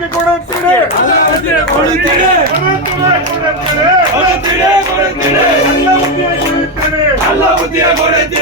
থেকে গড়ে উঠছে গড়ে